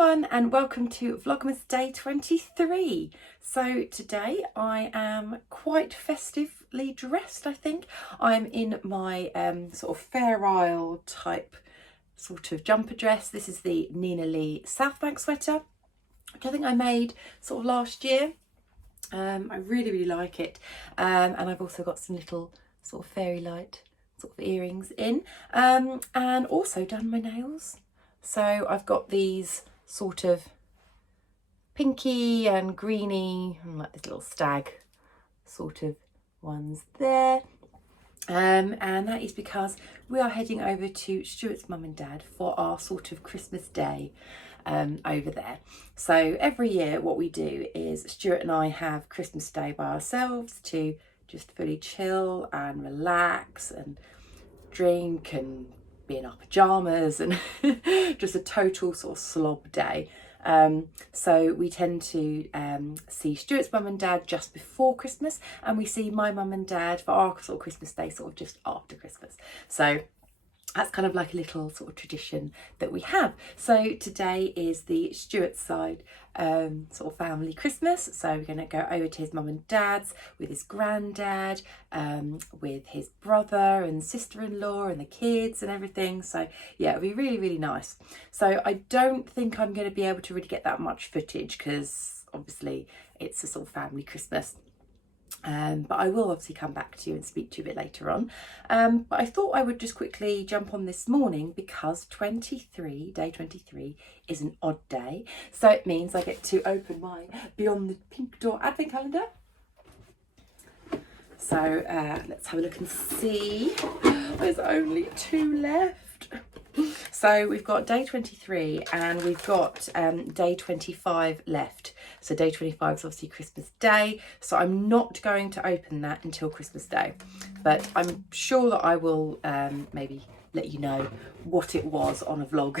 everyone and welcome to Vlogmas day 23. So today I am quite festively dressed, I think. I'm in my sort of Fair Isle type sort of jumper dress. This is the Nina Lee South Bank sweater, which I think I made sort of last year. I really like it, and I've also got some little sort of fairy light sort of earrings in, and also done my nails. So I've got these sort of pinky and greeny, and like this little stag sort of ones there. And that is because we are heading over to Stuart's mum and dad for our sort of Christmas day over there. So every year what we do is Stuart and I have Christmas Day by ourselves to just fully chill and relax and drink and be in our pyjamas and just a total sort of slob day. So we tend to see Stuart's mum and dad just before Christmas, and we see my mum and dad for our sort of Christmas Day sort of just after Christmas. So that's kind of like a little sort of tradition that we have. So today is the Stuart side sort of family Christmas. So we're going to go over to his mum and dad's with his granddad, with his brother and sister-in-law and the kids and everything. So yeah, it'll be really nice. So I don't think I'm going to be able to really get that much footage because obviously it's a sort of family Christmas. But I will obviously come back to you and speak to you a bit later on. But I thought I would just quickly jump on this morning because day 23 is an odd day. So it means I get to open my Beyond the Pink Door advent calendar. So let's have a look and see. There's only 2 left. So we've got day 23 and we've got day 25 left. So day 25 is obviously Christmas Day. So I'm not going to open that until Christmas Day. But I'm sure that I will maybe let you know what it was on a vlog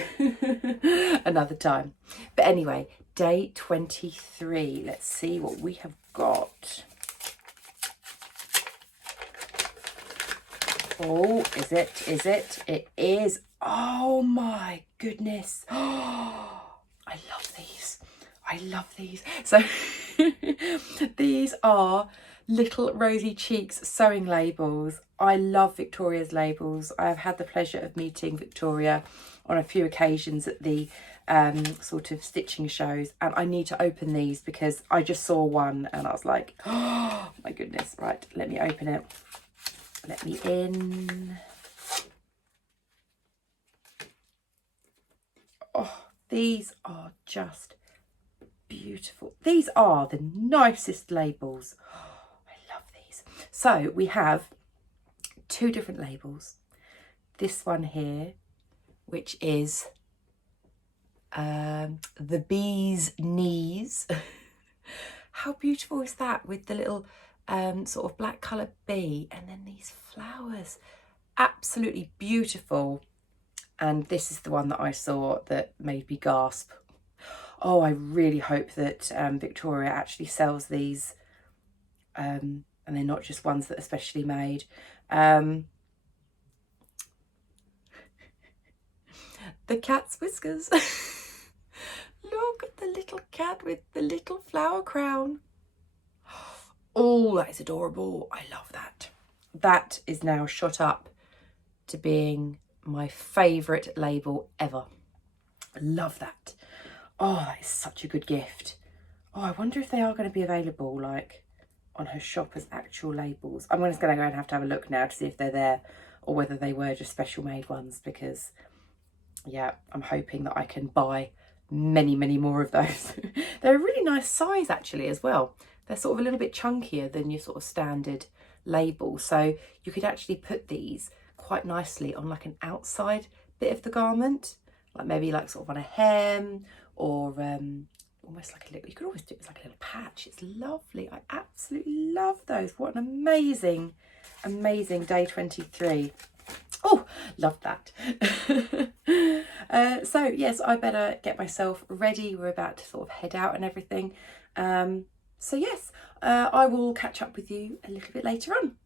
another time. But anyway, day 23. Let's see what we have got. Oh, is it? Is it? It is. Oh my goodness. Oh, I love these. I love these. So these are little rosy cheeks sewing labels. I love Victoria's labels. I've had the pleasure of meeting Victoria on a few occasions at the sort of stitching shows, and I need to open these because I just saw one and I was like, oh my goodness. Right, let me open it. Let me in. Oh, these are just beautiful. These are the nicest labels. Oh, I love these. So we have 2 different labels. This one here, which is the bee's knees. How beautiful is that, with the little sort of black coloured bee and then these flowers. Absolutely beautiful. And this is the one that I saw that made me gasp. Oh, I really hope that Victoria actually sells these and they're not just ones that are specially made. The cat's whiskers. Look at the little cat with the little flower crown. Oh, that is adorable. I love that. That is now shot up to being my favourite label ever. I love that. Oh, that is such a good gift. Oh, I wonder if they are going to be available like on her shop as actual labels. I'm just going to go and have a look now to see if they're there or whether they were just special made ones, because yeah, I'm hoping that I can buy many more of those. They're a really nice size actually as well. They're sort of a little bit chunkier than your sort of standard label, so you could actually put these quite nicely on like an outside bit of the garment, like maybe like sort of on a hem, or almost like a little, you could always do it as like a little patch. It's lovely. I absolutely love those. What an amazing day 23. Oh, love that. So yes, I better get myself ready. We're about to sort of head out and everything. So yes, I will catch up with you a little bit later on.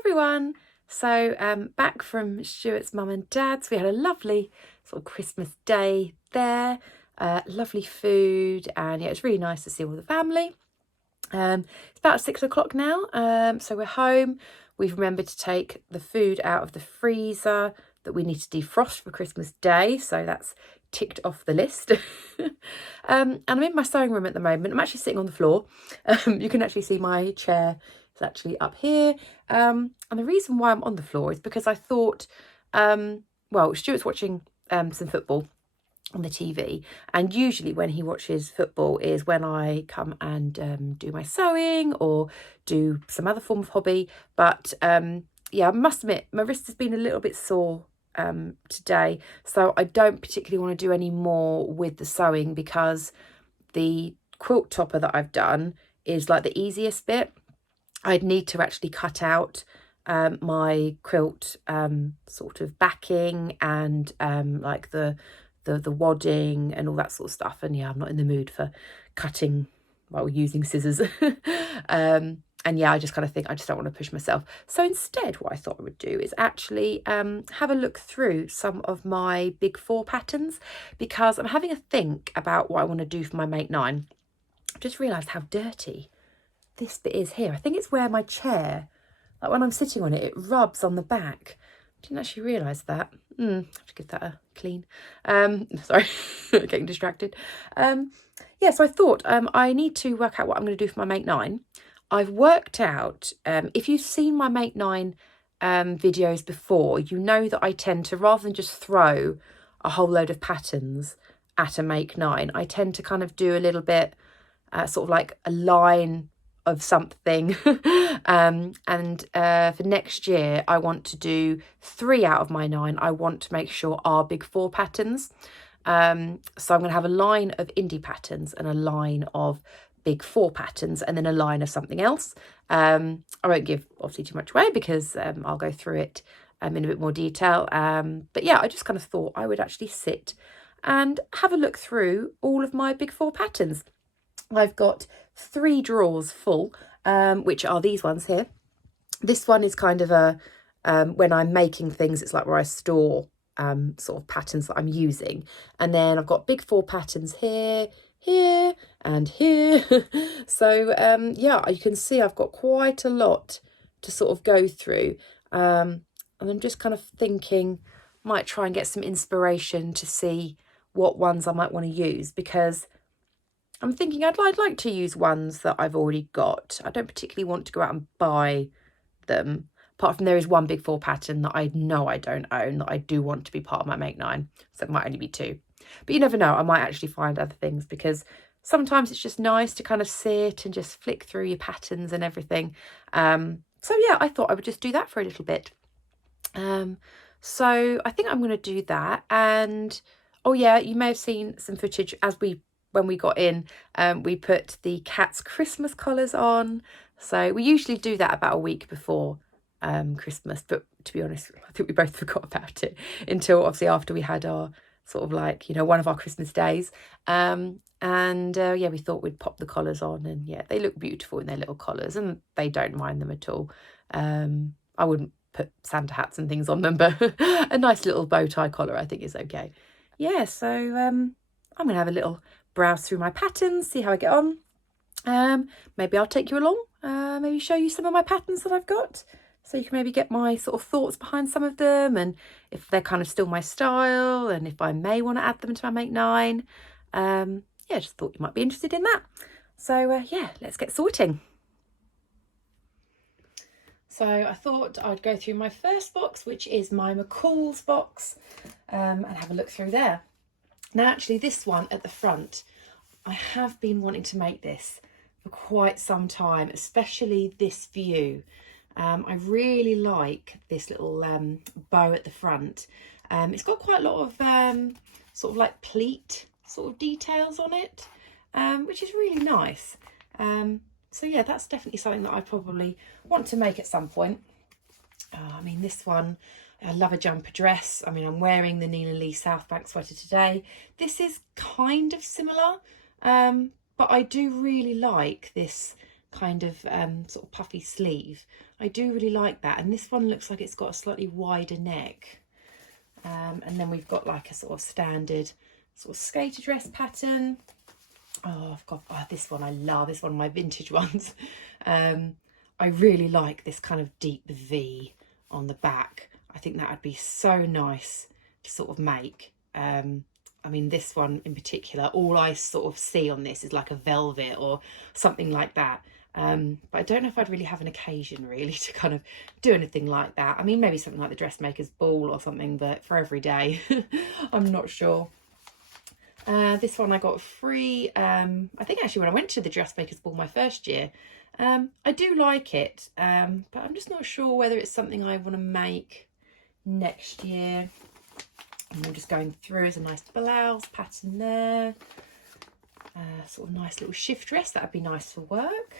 everyone. So back from Stuart's mum and dad's, we had a lovely sort of Christmas day there, lovely food, and yeah, it was really nice to see all the family. It's about 6 o'clock now, so we're home. We've remembered to take the food out of the freezer that we need to defrost for Christmas Day, so that's ticked off the list. And I'm in my sewing room at the moment. I'm actually sitting on the floor. You can actually see my chair is actually up here. And the reason why I'm on the floor is because I thought, well, Stuart's watching some football on the TV, and usually when he watches football is when I come and do my sewing or do some other form of hobby. But yeah, I must admit my wrist has been a little bit sore today, so I don't particularly want to do any more with the sewing, because the quilt topper that I've done is like the easiest bit. I'd need to actually cut out my quilt sort of backing and like the wadding and all that sort of stuff, and yeah, I'm not in the mood for cutting, well, using scissors. And yeah, I just kind of think I just don't want to push myself. So instead, what I thought I would do is actually have a look through some of my big 4 patterns, because I'm having a think about what I want to do for my Make 9. I've just realised how dirty this bit is here. I think it's where my chair, like when I'm sitting on it, it rubs on the back. I didn't actually realise that. I have to give that a clean. Sorry, getting distracted. Yeah, so I thought I need to work out what I'm going to do for my Make 9. I've worked out, if you've seen my Make 9 videos before, you know that I tend to, rather than just throw a whole load of patterns at a Make 9, I tend to kind of do a little bit, sort of like a line of something. And for next year, I want to do 3 out of my 9. I want to make sure are big 4 patterns. So I'm going to have a line of indie patterns and a line of big 4 patterns, and then a line of something else. I won't give obviously too much away, because I'll go through it in a bit more detail. But yeah, I just kind of thought I would actually sit and have a look through all of my big 4 patterns. I've got 3 drawers full, which are these ones here. This one is kind of a, when I'm making things, it's like where I store sort of patterns that I'm using. And then I've got big 4 patterns here, here and here. So yeah, you can see I've got quite a lot to sort of go through. And I'm just kind of thinking, might try and get some inspiration to see what ones I might want to use, because I'm thinking I'd like to use ones that I've already got. I don't particularly want to go out and buy them, apart from there is one big 4 pattern that I know I don't own that I do want to be part of my Make 9. So it might only be 2. But you never know, I might actually find other things, because sometimes it's just nice to kind of sit and just flick through your patterns and everything. So yeah, I thought I would just do that for a little bit. So I think I'm going to do that. And oh yeah, you may have seen some footage when we got in, we put the cat's Christmas collars on. So we usually do that about a week before Christmas, but to be honest, I think we both forgot about it until obviously after we had our sort of like, you know, one of our Christmas days. Yeah, we thought we'd pop the collars on, and yeah, they look beautiful in their little collars, and they don't mind them at all. I wouldn't put Santa hats and things on them, but a nice little bow tie collar I think is okay. Yeah, so I'm gonna have a little browse through my patterns, see how I get on. Maybe I'll take you along, maybe show you some of my patterns that I've got, so you can maybe get my sort of thoughts behind some of them, and if they're kind of still my style, and if I may want to add them to my Make 9. Yeah, just thought you might be interested in that. So yeah, let's get sorting. So I thought I'd go through my first box, which is my McCalls box, and have a look through there. Now actually this one at the front, I have been wanting to make this for quite some time, especially this view. I really like this little bow at the front. It's got quite a lot of sort of like pleat sort of details on it, which is really nice. So yeah, that's definitely something that I probably want to make at some point. I mean, this one, I love a jumper dress. I mean, I'm wearing the Nina Lee Southbank sweater today. This is kind of similar, but I do really like this kind of sort of puffy sleeve. I do really like that. And this one looks like it's got a slightly wider neck. And then we've got like a sort of standard sort of skater dress pattern. Oh, I've got this one I love. This one of my vintage ones. I really like this kind of deep V on the back. I think that would be so nice to sort of make. I mean, this one in particular, all I sort of see on this is like a velvet or something like that. But I don't know if I'd really have an occasion really to kind of do anything like that. I mean, maybe something like the dressmaker's ball or something, but for every day, I'm not sure. This one I got free, I think actually when I went to the dressmaker's ball my first year. I do like it, but I'm just not sure whether it's something I want to make next year. And I'm just going through as a nice blouse pattern there. Sort of nice little shift dress, that would be nice for work.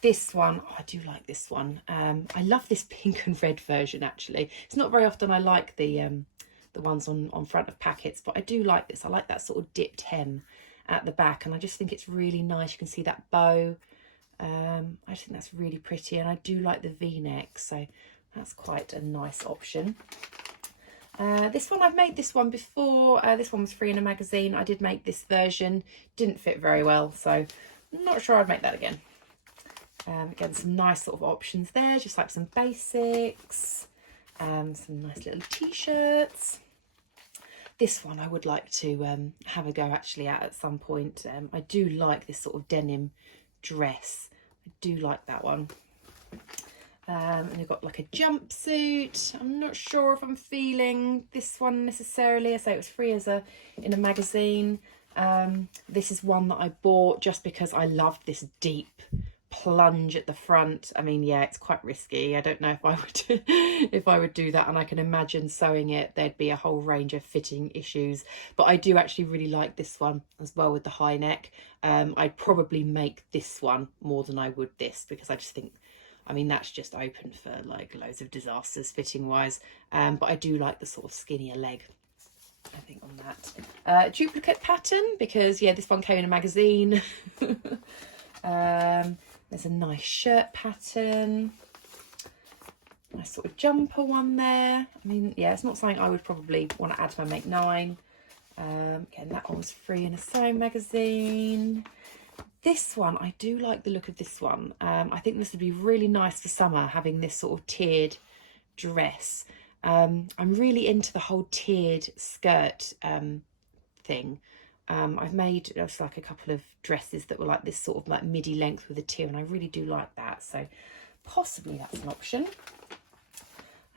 This one, oh, I do like this one. I love this pink and red version actually. It's not very often I like the ones on front of packets, but I do like this. I like that sort of dipped hem at the back, and I just think it's really nice. You can see that bow. I just think that's really pretty, and I do like the V-neck, so that's quite a nice option. This one, I've made this one before. This one was free in a magazine. I did make this version, didn't fit very well, so I'm not sure I'd make that again. Again, some nice sort of options there, just like some basics, some nice little t-shirts. This one I would like to have a go actually at some point. I do like this sort of denim dress. I do like that one. And you've got like a jumpsuit. I'm not sure if I'm feeling this one necessarily. I say it was free as in a magazine. This is one that I bought just because I loved this deep plunge at the front. I mean, yeah, it's quite risky. I don't know if I would if I would do that, and I can imagine sewing it, there'd be a whole range of fitting issues. But I do actually really like this one as well with the high neck. I'd probably make this one more than I would this, because I just think, I mean, that's just open for like loads of disasters fitting wise. But I do like the sort of skinnier leg, I think, on that. Duplicate pattern, because yeah, this one came in a magazine. There's a nice shirt pattern. Nice sort of jumper one there. I mean, yeah, it's not something I would probably want to add to my Make 9. Again, that one was free in a sewing magazine. This one, I do like the look of this one. I think this would be really nice for summer, having this sort of tiered dress. I'm really into the whole tiered skirt thing. I've made just like a couple of dresses that were like this sort of like midi length with a tier, and I really do like that, so possibly that's an option.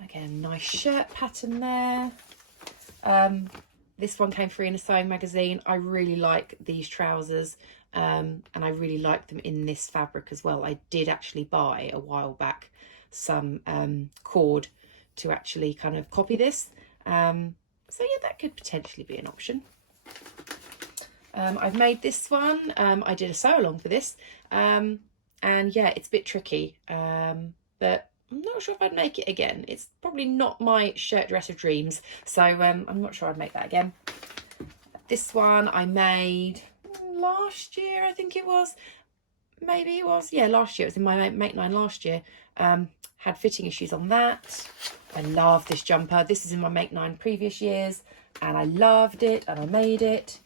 Again, nice shirt pattern there. This one came free in a sewing magazine. I really like these trousers, and I really like them in this fabric as well. I did actually buy a while back some cord to actually kind of copy this, so yeah, that could potentially be an option. I've made this one. I did a sew along for this, and yeah, it's a bit tricky, but I'm not sure if I'd make it again. It's probably not my shirt dress of dreams, so I'm not sure I'd make that again. This one I made last year, I think it was. Maybe it was, yeah, last year. It was in my Make 9 last year. Had fitting issues on that. I love this jumper. This is in my Make 9 previous years, and I loved it, and I made it.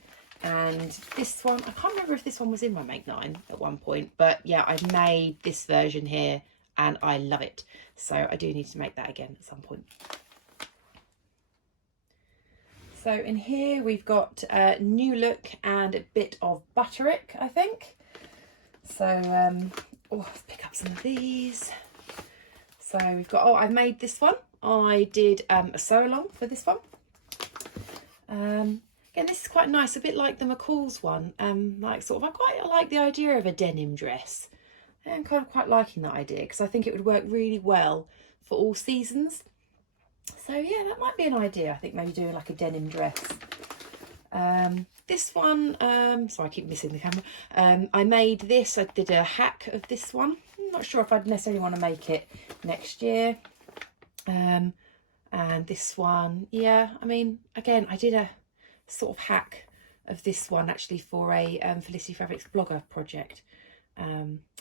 And this one, I can't remember if this one was in my Make 9 at one point, but yeah, I've made this version here and I love it. So I do need to make that again at some point. So in here we've got a New Look and a bit of Butterick, I think. So, oh, let's pick up some of these. So we've got, oh, I made this one. I did a sew along for this one. Again, this is quite nice, a bit like the McCalls one. Like sort of, I like the idea of a denim dress. I'm kind of quite liking that idea, because I think it would work really well for all seasons. So yeah, that might be an idea. I think maybe doing like a denim dress. This one, sorry, I keep missing the camera. I made this, I did a hack of this one. I'm not sure if I'd necessarily want to make it next year. And this one, yeah, I mean, again, I did a sort of hack of this one actually for a Felicity Fabrics blogger project.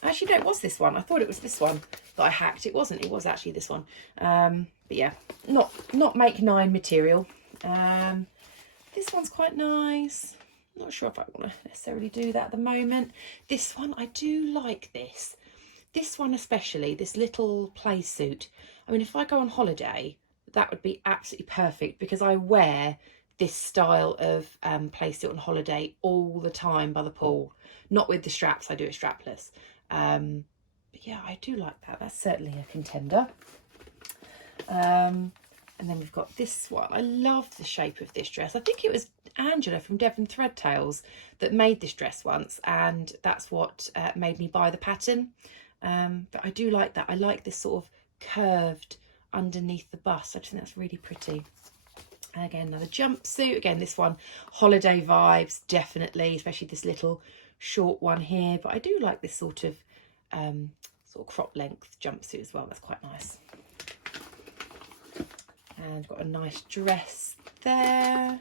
Actually, no, it was this one. I thought it was this one that I hacked. It wasn't. It was actually this one. But yeah, not make 9 material. This one's quite nice. Not sure if I want to necessarily do that at the moment. This one, I do like this. This one especially, this little play suit. I mean, if I go on holiday, that would be absolutely perfect because I wear this style of play suit on holiday all the time by the pool. Not with the straps, I do it strapless. But yeah, I do like that. That's certainly a contender. And then we've got this one. I love the shape of this dress. I think it was Angela from Devon Thread Tales that made this dress once, and that's what made me buy the pattern. But I do like that. I like this sort of curved underneath the bust. I just think that's really pretty. Again, another jumpsuit. Again, this one, holiday vibes, definitely, especially this little short one here. But I do like this sort of crop length jumpsuit as well. That's quite nice. And got a nice dress there.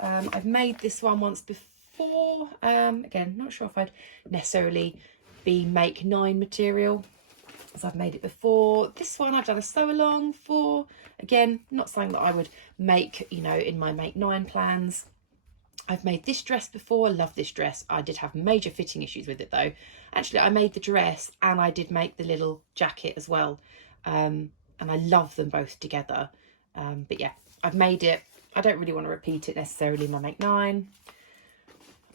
I've made this one once before. Again, not sure if I'd necessarily be make 9 material, as I've made it before. This one I've done a sew along for. Again, not something that I would make, you know, in my make 9 plans. I've made this dress before. I love this dress. I did have major fitting issues with it though. Actually, I made the dress and I did make the little jacket as well. And I love them both together. But yeah, I've made it. I don't really want to repeat it necessarily in my make 9.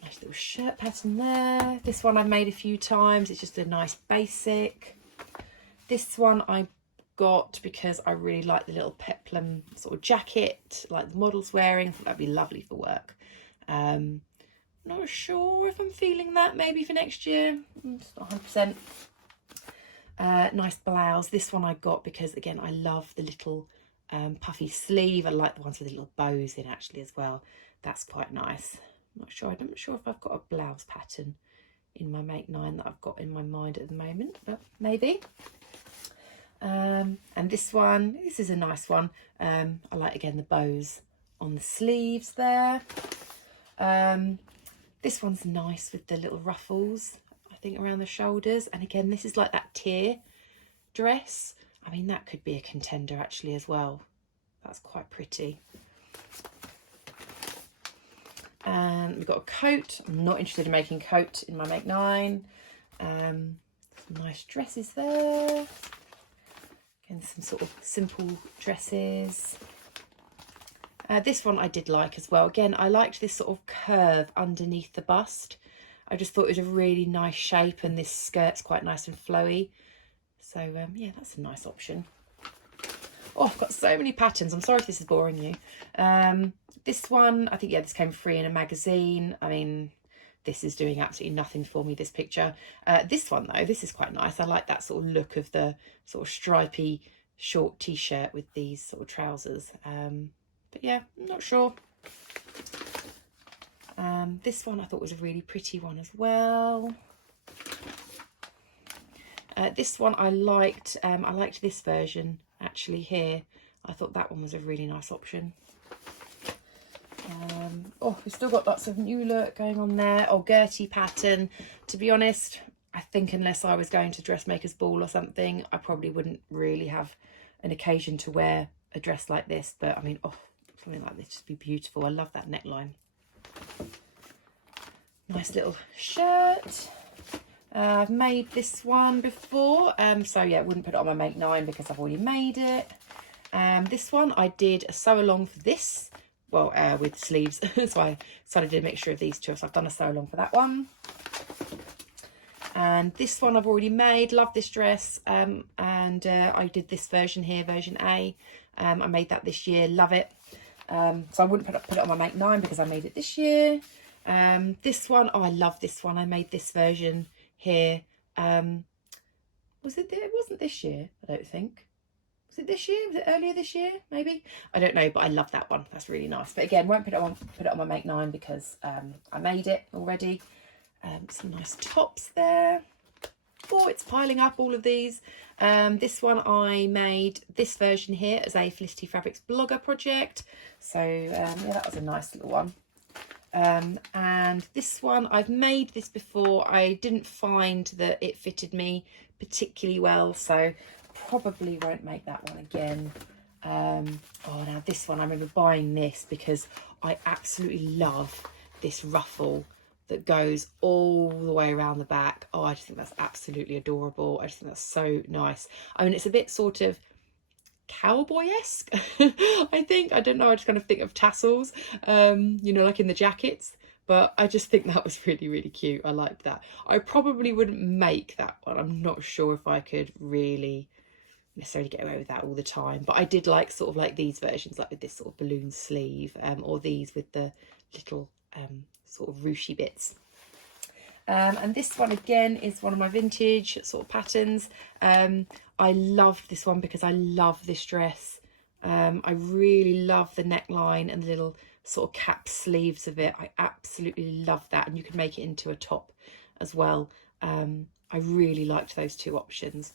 Nice little shirt pattern there. This one I've made a few times. It's just a nice basic. This one I got because I really like the little peplum sort of jacket like the model's wearing. I think that'd be lovely for work. Not sure if I'm feeling that, maybe for next year. I'm just not 100%. Nice blouse. This one I got because, again, I love the little puffy sleeve. I like the ones with the little bows in actually as well. That's quite nice. I'm not sure if I've got a blouse pattern in my make 9 that I've got in my mind at the moment, but maybe. And this one, this is a nice one. I like, again, the bows on the sleeves there. This one's nice with the little ruffles, I think, around the shoulders. And again, this is like that tier dress. I mean, that could be a contender actually as well. That's quite pretty. And we've got a coat. I'm not interested in making coat in my make 9. Some nice dresses there. Again, some sort of simple dresses. This one I did like as well. Again, I liked this sort of curve underneath the bust. I just thought it was a really nice shape, and this skirt's quite nice and flowy. So yeah, that's a nice option. Oh, I've got so many patterns. I'm sorry if this is boring you. This one, I think, yeah, this came free in a magazine. I mean, this is doing absolutely nothing for me, this picture. This one though, this is quite nice. I like that sort of look of the sort of stripy short t-shirt with these sort of trousers. But yeah, I'm not sure. This one I thought was a really pretty one as well. This one I liked. I liked this version actually here. I thought that one was a really nice option. Oh, we've still got lots of new look going on there. Oh, Gertie pattern. To be honest, I think unless I was going to dressmaker's ball or something, I probably wouldn't really have an occasion to wear a dress like this. But I mean, oh, something like this would just be beautiful. I love that neckline. Nice little shirt. I've made this one before, so yeah, I wouldn't put it on my make 9 because I've already made it. This one I did a sew along for this, well, with sleeves. So I decided to do a mixture of these two, so I've done a sew along for that one. And this one I've already made. Love this dress. And I did this version here, version A. I made that this year. Love it. So I wouldn't put it on my make 9 because I made it this year. This one, oh, I love this one. I made this version here. Was it there? It wasn't this year, I don't think. Was it this year? Was it earlier this year? Maybe, I don't know, but I love that one. That's really nice. But again, won't put it on my make 9 because I made it already. Some nice tops there. Oh, it's piling up, all of these. This one I made this version here as a Felicity Fabrics blogger project. So yeah, that was a nice little one. And this one, I've made this before. I didn't find that it fitted me particularly well, so probably won't make that one again. Oh, now this one, I remember buying this because I absolutely love this ruffle that goes all the way around the back. Oh, I just think that's absolutely adorable. I just think that's so nice. I mean, it's a bit sort of cowboy-esque, I think. I don't know, I just kind of think of tassels, you know, like in the jackets. But I just think that was really, really cute. I liked that. I probably wouldn't make that one. I'm not sure if I could really necessarily get away with that all the time. But I did like sort of like these versions, like with this sort of balloon sleeve, or these with the little sort of ruchy bits. And this one again is one of my vintage sort of patterns. I loved this one because I love this dress. I really love the neckline and the little sort of cap sleeves of it. I absolutely love that, and you can make it into a top as well. I really liked those two options.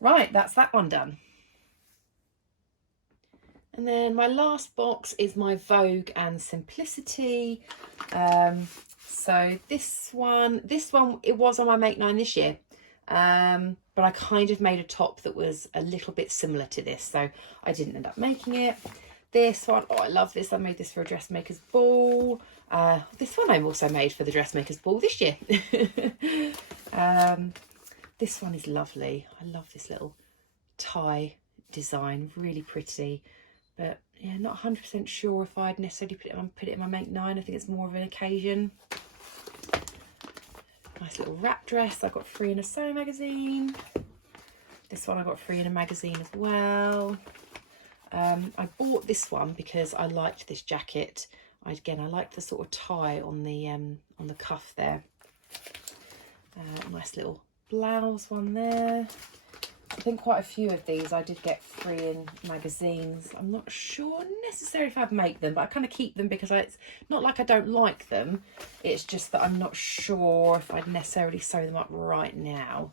Right, that's that one done. And then my last box is my Vogue and Simplicity. So this one, it was on my Make 9 this year. But I kind of made a top that was a little bit similar to this, so I didn't end up making it. This one, oh, I love this. I made this for a dressmaker's ball. This one I also made for the dressmaker's ball this year. This one is lovely. I love this little tie design, really pretty. But yeah, not 100% sure if I'd necessarily put it in my Make 9. I think it's more of an occasion. Nice little wrap dress I got free in a Sew magazine. This one I got free in a magazine as well. I bought this one because I liked this jacket. I liked the sort of tie on the cuff there. Nice little blouse one there. I think quite a few of these I did get free in magazines. I'm not sure necessarily if I'd make them, but I kind of keep them because it's not like I don't like them. It's just that I'm not sure if I'd necessarily sew them up right now.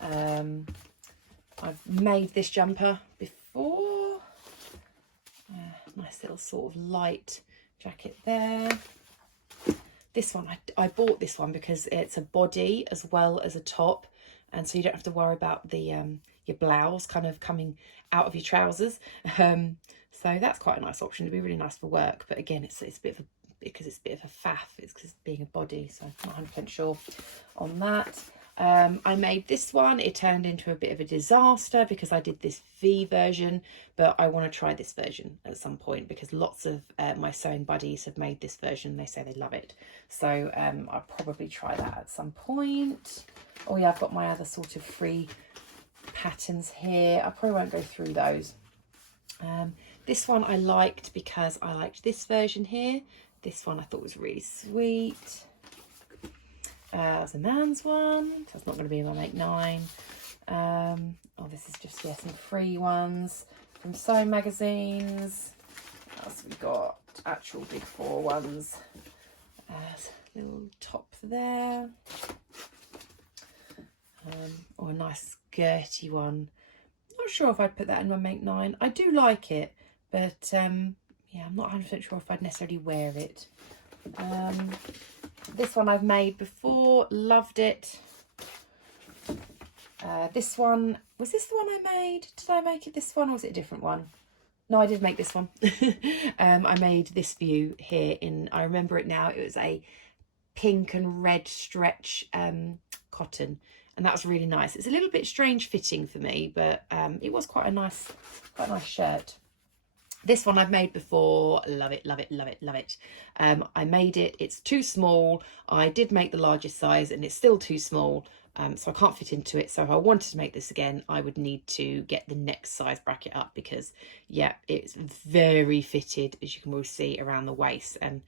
I've made this jumper before. Nice little sort of light jacket there. This one, I bought this one because it's a body as well as a top, and so you don't have to worry about the your blouse kind of coming out of your trousers. So that's quite a nice option. It'd be really nice for work, but again, it's a bit of because it's a bit of a faff. It's because being a body, so I'm not 100% sure on that. I made this one. It turned into a bit of a disaster because I did this V version, but I want to try this version at some point because lots of my sewing buddies have made this version. They say they love it, so I'll probably try that at some point. Oh yeah, I've got my other sort of free patterns here. I probably won't go through those. This one I liked because I liked this version here. This one I thought was really sweet. There's a man's one, so it's not going to be in my Make 9. Oh, this is just, yeah, some free ones from sewing magazines. What else have we got? Actual Big 4 ones. Little top there. Or a nice skirty one. Not sure if I'd put that in my Make 9. I do like it, but yeah, I'm not 100% sure if I'd necessarily wear it. This one I've made before, loved it. This one, was this the one I made? Did I make it this one, or was it a different one? No, I did make this one. I made this view here in, I remember it now, it was a pink and red stretch cotton, and that was really nice. It's a little bit strange fitting for me, but it was quite a nice shirt. This one I've made before, love it, love it, love it, love it. I made it, it's too small. I did make the largest size and it's still too small, so I can't fit into it. So if I wanted to make this again, I would need to get the next size bracket up because, yeah, it's very fitted, as you can all see, around the waist. And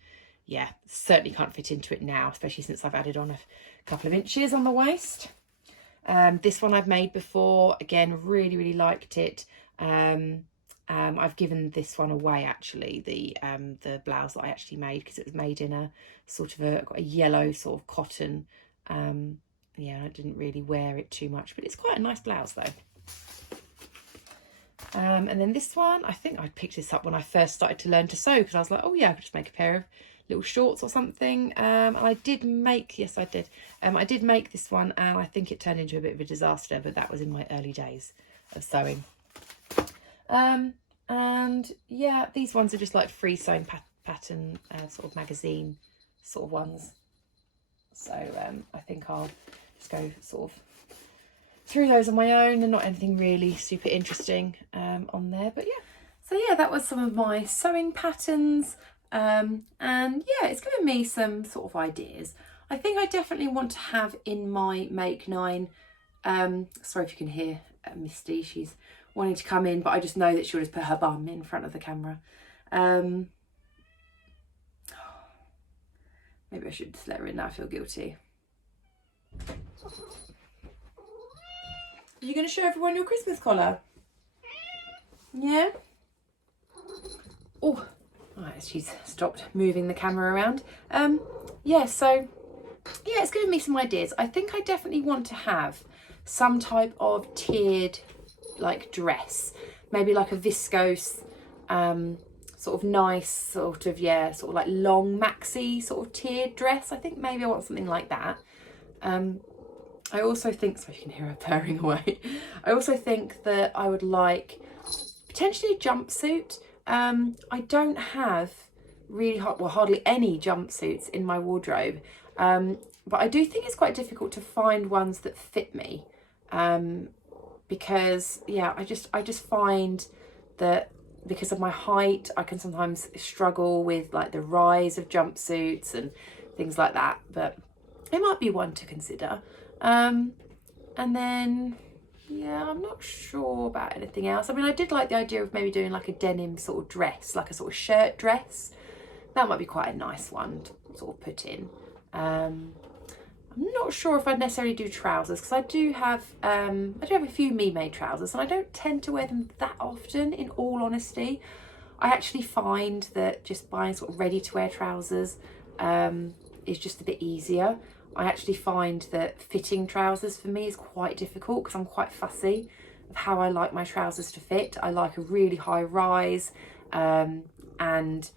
yeah, certainly can't fit into it now, especially since I've added on a couple of inches on the waist. This one I've made before, again, really, really liked it. I've given this one away actually, the blouse that I actually made, because it was made in a sort of a yellow sort of cotton. Yeah, I didn't really wear it too much, but it's quite a nice blouse though. And then this one, I think I picked this up when I first started to learn to sew, because I was like, oh yeah, I could just make a pair of little shorts or something. And I did make, yes I did, I did make this one, and I think it turned into a bit of a disaster, but that was in my early days of sewing. And yeah, these ones are just like free sewing pattern sort of magazine sort of ones. So I think I'll just go sort of through those on my own, and not anything really super interesting on there, but yeah. So yeah, that was some of my sewing patterns, and yeah, it's given me some sort of ideas. I think I definitely want to have in my Make 9, sorry if you can hear Misty, she's wanting to come in, but I just know that she'll just put her bum in front of the camera. Maybe I should just let her in now, I feel guilty. Are you going to show everyone your Christmas collar? Yeah? Oh, right, she's stopped moving the camera around. Yeah, so, yeah, it's given me some ideas. I think I definitely want to have some type of tiered, like, dress. Maybe like a viscose, sort of nice, sort of, yeah, sort of like long maxi sort of tiered dress. I think maybe I want something like that. I also think, so you can hear her purring away. I also think that I would like potentially a jumpsuit. I don't have really hardly any jumpsuits in my wardrobe, but I do think it's quite difficult to find ones that fit me, because yeah, I just find that because of my height, I can sometimes struggle with like the rise of jumpsuits and things like that, but it might be one to consider. And then, yeah, I'm not sure about anything else. I mean, I did like the idea of maybe doing like a denim sort of dress, like a sort of shirt dress. That might be quite a nice one to sort of put in. I'm not sure if I'd necessarily do trousers, because I do have a few me-made trousers, and I don't tend to wear them that often, in all honesty. I actually find that just buying sort of ready-to-wear trousers is just a bit easier. I actually find that fitting trousers for me is quite difficult, because I'm quite fussy of how I like my trousers to fit. I like a really high rise, and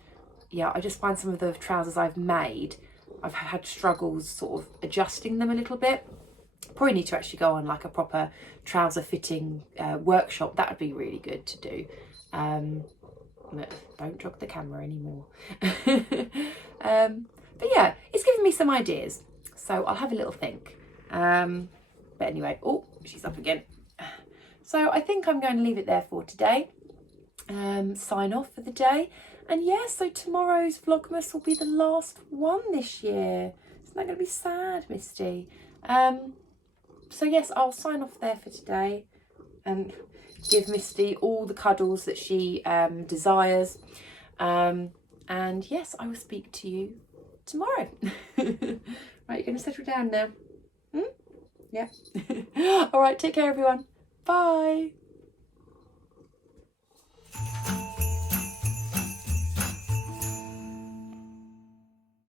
yeah, I just find some of the trousers I've made, I've had struggles sort of adjusting them a little bit. Probably need to actually go on like a proper trouser fitting workshop. That would be really good to do. Don't jog the camera anymore. But yeah, it's given me some ideas, so I'll have a little think. But anyway, oh, she's up again. So I think I'm going to leave it there for today. Sign off for the day. And yeah, so tomorrow's Vlogmas will be the last one this year. Isn't that going to be sad, Misty? So yes, I'll sign off there for today and give Misty all the cuddles that she desires. And yes, I will speak to you tomorrow. Right, you're going to settle down now? Yeah. All right, take care, everyone. Bye.